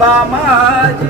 बामाजी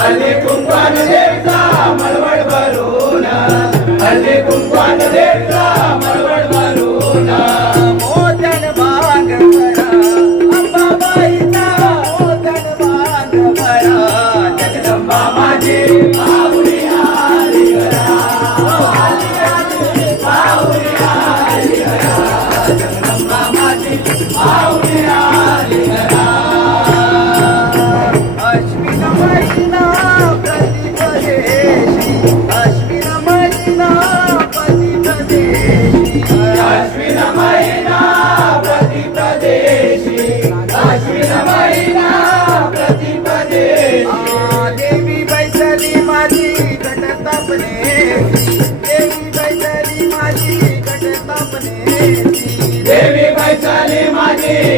ಅಲ್ಲಿ ಕುಂಪಾನ ದೇವತಾ ಮಳವಡ ಬರೋಣ ಅಲ್ಲಿ ಕುಂಪಾನ ದೇವತಾ ಮಳವಡ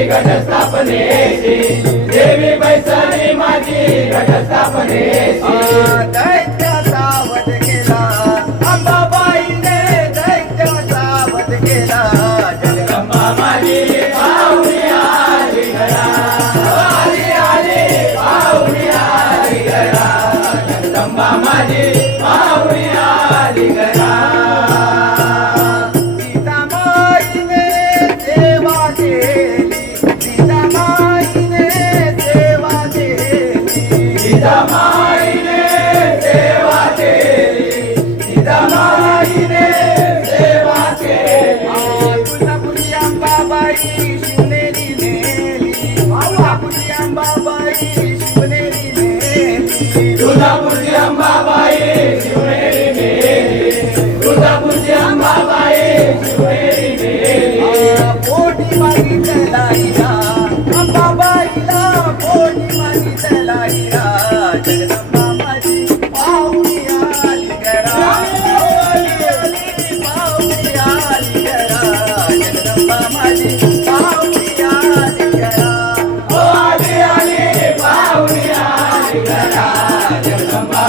घटस्थापनेशी. देवी बैसाली माझी घटस्थापनेशी. शिवनेरी अंबाबाई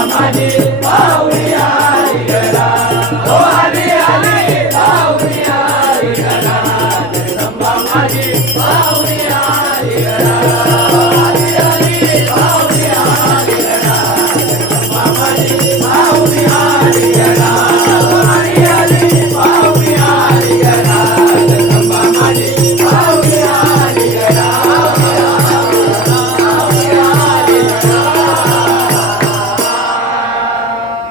माझी पाहुणी आई गला. हो आली आली पाहुणी आई गला. जगदंबा माझी पाहुणी आई गला.